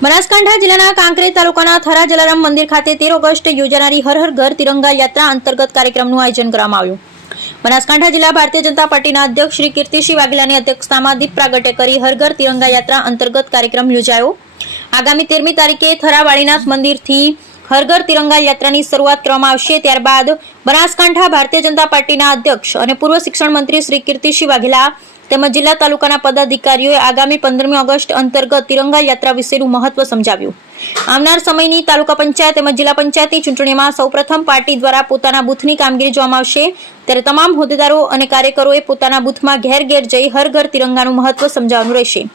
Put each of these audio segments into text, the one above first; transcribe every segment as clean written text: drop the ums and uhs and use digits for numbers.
બનાસકાંઠા જિલ્લાના કાંકરેજ તાલુકાના થરા જલારામ મંદિર ખાતે 13 ઓગસ્ટ યોજાનારી હર હર ઘર તિરંગા યાત્રા અંતર્ગત કાર્યક્રમનું આયોજન કરવામાં આવ્યું। બનાસકાંઠા જિલ્લા ભારતીય જનતા પાર્ટીના અધ્યક્ષ શ્રી કીર્તિસિંહ વાઘેલાની અધ્યક્ષતામાં દીપ પ્રાગટ્ય કરી હર ઘર તિરંગા યાત્રા અંતર્ગત કાર્યક્રમ યોજાયો। આગામી 13મી તારીખે થરા વાળીનાથ મંદિરથી હર ઘર તિરંગા યાત્રાની શરૂઆત કરવામાં આવશે। ત્યારબાદ બનાસકાંઠા ભારતીય જનતા પાર્ટીના અધ્યક્ષ અને પૂર્વ શિક્ષણ મંત્રી શ્રી કીર્તિસિંહ વાઘેલા તેમજ જિલ્લા તાલુકાના પદાધિકારીઓએ આગામી 15મી ઓગસ્ટ અંતર્ગત તિરંગા યાત્રા વિશેનું મહત્વ સમજાવ્યું। આવનાર સમયની તાલુકા પંચાયત તેમજ જિલ્લા પંચાયતની ચૂંટણીમાં સૌપ્રથમ પાર્ટી દ્વારા પોતાના બૂથની કામગીરી જોવામાં આવશે, ત્યારે તમામ હોદ્દેદારો અને કાર્યકરોએ પોતાના બૂથમાં ઘેર ઘેર જઈ હર ઘર તિરંગાનું મહત્વ સમજાવવાનું રહેશે।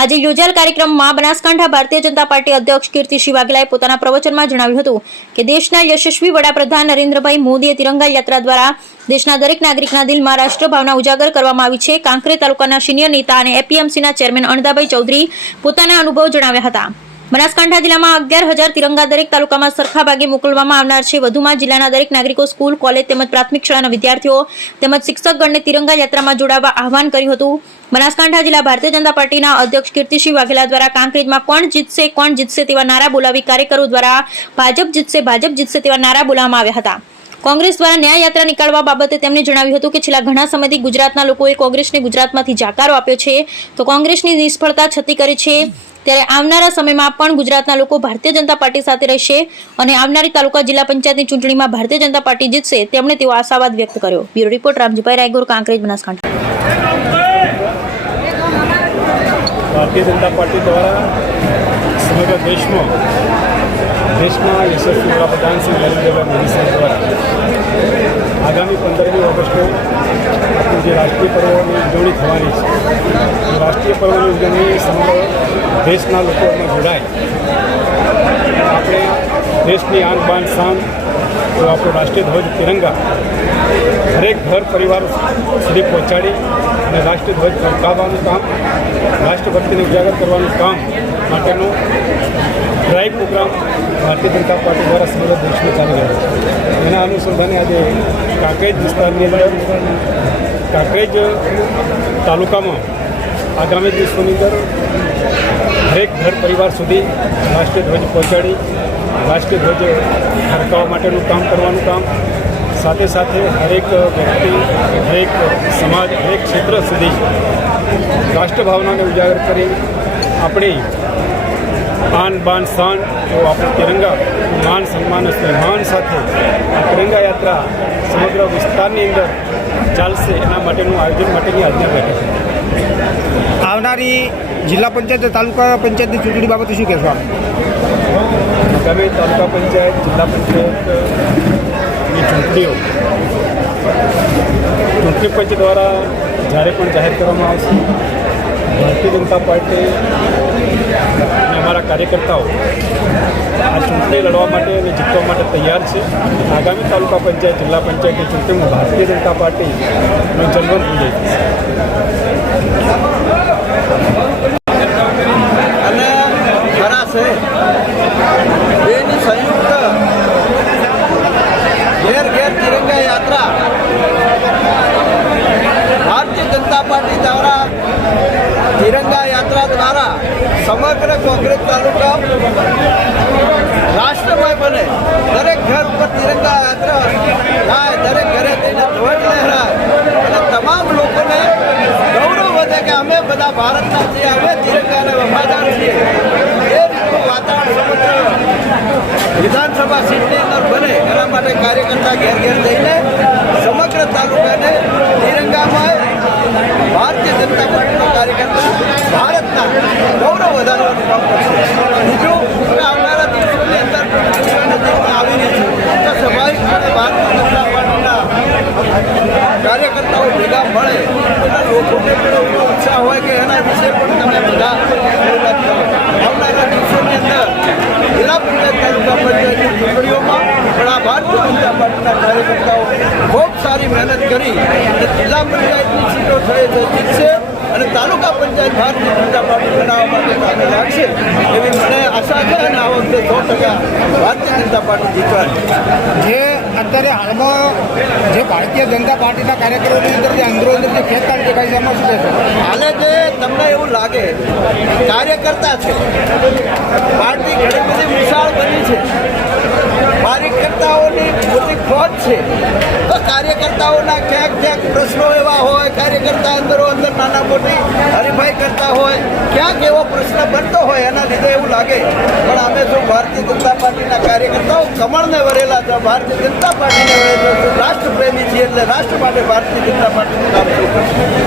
આજે યોજાયેલ કાર્યક્રમમાં બનાસકાંઠા ભારતીય જનતા પાર્ટી અધ્યક્ષ કીર્તિસિંહ વાઘેલાએ પોતાના પ્રવચનમાં જણાવ્યું હતું કે દેશના યશસ્વી વડાપ્રધાન નરેન્દ્રભાઈ મોદીએ તિરંગા યાત્રા દ્વારા દેશના દરેક નાગરિકના દિલમાં રાષ્ટ્રભાવના ઉજાગર કરવામાં આવી છે। કાંકરેજ તાલુકાના સિનિયર નેતા અને એપીએમસીના ચેરમેન અણદાભાઈ ચૌધરી પોતાના અનુભવ જણાવ્યા હતા। બનાસકાંઠા જિલ્લામાં 11,000 તિરંગા દરેક તાલુકામાં સરખા ભાગે મોકલવામાં આવનાર છે। વધુમાં જિલ્લાના દરેક નાગરિકો, સ્કૂલ, કોલેજ તેમજ પ્રાથમિક શાળાના વિદ્યાર્થીઓ તેમજ શિક્ષકગણને તિરંગા યાત્રામાં જોડાવા આહવાન કર્યું હતું। બનાસકાંઠા જિલ્લા ભારતીય જનતા પાર્ટીના અધ્યક્ષ કીર્તિસિંહ વાઘેલા દ્વારા કાંકરેજમાં કોણ જીતશે તેવા નારા બોલાવી કાર્યકરો દ્વારા ભાજપ જીતશે તેવા નારા બોલાવવામાં આવ્યા હતા। કોંગ્રેસ દ્વારા ન્યાય યાત્રા નીકાળવા બાબતે તેમણે જણાવ્યું હતું કે છેલ્લા ઘણા સમયથી ગુજરાતના લોકોએ કોંગ્રેસને ગુજરાતમાંથી જાકારો આપ્યો છે તો કોંગ્રેસની નિષ્ફળતા છતી કરી છે, ત્યારે આવનારા સમયમાં પણ ગુજરાતના લોકો ભારતીય જનતા પાર્ટી સાથે રહેશે અને આવનારી તાલુકા જિલ્લા પંચાયતની ચૂંટણીમાં ભારતીય જનતા પાર્ટી જીતશે તેમણે તેવો આશાવાદ વ્યક્ત કર્યો। Bureau report Ramjibhai Raigor, Kankrej, Banaskantha. Bharatiya Janata party द्वारा समग्र देश में यशस्वी वडाप्रधान श्री नरेंद्रभाई मोदी साहब द्वारा आगामी 15મી ઓગસ્ટે આપણું જે રાષ્ટ્રીય પર્વની ઉજવણી થવાની છે, રાષ્ટ્રીય પર્વની ઉજવણી સમગ્ર દેશના લોકો એમાં જોડાય, આપણે દેશની આન બાન શાન તો આપણો રાષ્ટ્રીય ધ્વજ તિરંગા દરેક ઘર પરિવાર સુધી પહોંચાડી અને રાષ્ટ્રીય ધ્વજ ફરકાવવાનું કામ, રાષ્ટ્રભક્તિને ઉજાગર કરવાનું કામ માટેનો drive programme Bharatiya Janata party દ્વારા સમગ્ર દેશમાં ચાલી રહ્યો છે। એના અનુસંધાને આજે કાંકરેજ વિસ્તારની અંદર, કાંકરેજ તાલુકામાં આગામી દિવસોની અંદર દરેક ઘર પરિવાર સુધી રાષ્ટ્રીય ધ્વજ પહોંચાડી રાષ્ટ્રીય ધ્વજ ફરકાવવા માટેનું કામ કરવાનું કામ, સાથે સાથે હરેક વ્યક્તિ, હરેક સમાજ, હરેક ક્ષેત્ર સુધી રાષ્ટ્રભાવનાને ઉજાગર કરી આપણી આન બાન શાન તો આપણો તિરંગા માન સન્માન સ્નેમાન સાથે આ તિરંગા યાત્રા સમગ્ર વિસ્તારની અંદર ચાલશે, એના માટેનું આયોજન માટેની આજના બેઠક છે। આવનારી જિલ્લા પંચાયત તાલુકા પંચાયતની ચૂંટણી બાબતે શું કહેશો? આગામી તાલુકા પંચાયત, જિલ્લા પંચાયતની ચૂંટણીઓ ચૂંટણી પંચ દ્વારા જ્યારે પણ જાહેર કરવામાં આવશે, ભારતીય જનતા પાર્ટી અને અમારા કાર્યકર્તાઓ આ ચૂંટણી લડવા માટે અને જીતવા માટે તૈયાર છે। આગામી તાલુકા પંચાયત, જિલ્લા પંચાયતની ચૂંટણીમાં ભારતીય જનતા પાર્ટીનો જનરલ વિજય થશે। અને ખરા છે બેની સંયુક્ત ઘેર ઘેર તિરંગા યાત્રા ભારતીય જનતા પાર્ટી દ્વારા તિરંગા યાત્રા દ્વારા સમગ્ર કોંગ્રેસ તાલુકા રાષ્ટ્રમય બને, દરેક ઘર પર તિરંગા યાત્રા થાય, દરેક ઘરે જઈને ધ્વજ લહેરાય અને તમામ લોકોને ગૌરવ વધે કે અમે બધા ભારતના છીએ, અમે તિરંગાને વફાદાર છીએ। એ રીતનું વાતાવરણ સમગ્ર વિધાનસભા સીટની અંદર બને એના માટે કાર્યકર્તા ઘેર ઘેર જઈને સમગ્ર તાલુકાને તિરંગામય ભારતીય જનતા પાર્ટીનો કાર્યકર્તા ભારતના ગૌરવ વધારવાનું કામ કરશે। બીજું, હવે આવનારા દિવસોની અંદર આવી રહી છે તો સ્વાભાવિક ભારતીય જનતા પાર્ટીના કાર્યકર્તાઓ ભેગા મળે અને લોકોને પણ એવો ઉત્સાહ હોય કે એના વિશે પણ તમે બધા આવનારા દિવસોની અંદર જિલ્લા પંચાયત, તાલુકા પંચાયતની ચૂંટણીઓમાં પણ આ ભારતીય જનતા પાર્ટીના કાર્યકર્તાઓ ખૂબ સારી મહેનત કરી અને જિલ્લા પંચાયતની સીટો જીતશે અને તાલુકા પંચાયત ભારતીય જનતા પાર્ટી બનાવવા માટે કામે લાગશે એવી મને આશા છે અને આ વખતે 100% ભારતીય જનતા પાર્ટી જીતવાની। જે અત્યારે હાલમાં જે ભારતીય જનતા પાર્ટીના કાર્યકરોની અંદર જે અંદરો અંદર જે ખેંચતાણ દેખાય છે એમાં શું કહેશો? હાલે જે તમને એવું લાગે કાર્યકર્તા છે, પાર્ટી ઘણી બધી વિશાળ બની છે, કાર્યકર્તાઓની મોટી ફોજ છે, તો કાર્યકર્તાઓના ક્યાંક ક્યાંક પ્રશ્નો એવા હોય, કાર્યકર્તા અંદરો અંદર નાના મોટી હરીફાઈ કરતા હોય, ક્યાંક એવો પ્રશ્ન બનતો હોય એના લીધે એવું લાગે. પણ અમે જો ભારતીય જનતા પાર્ટીના કાર્યકર્તાઓ કમળને વરેલા છે, ભારતીય જનતા પાર્ટીને વરેલા છે, રાષ્ટ્રપ્રેમી છીએ એટલે રાષ્ટ્ર માટે ભારતીય જનતા પાર્ટીનું કામ કરવું.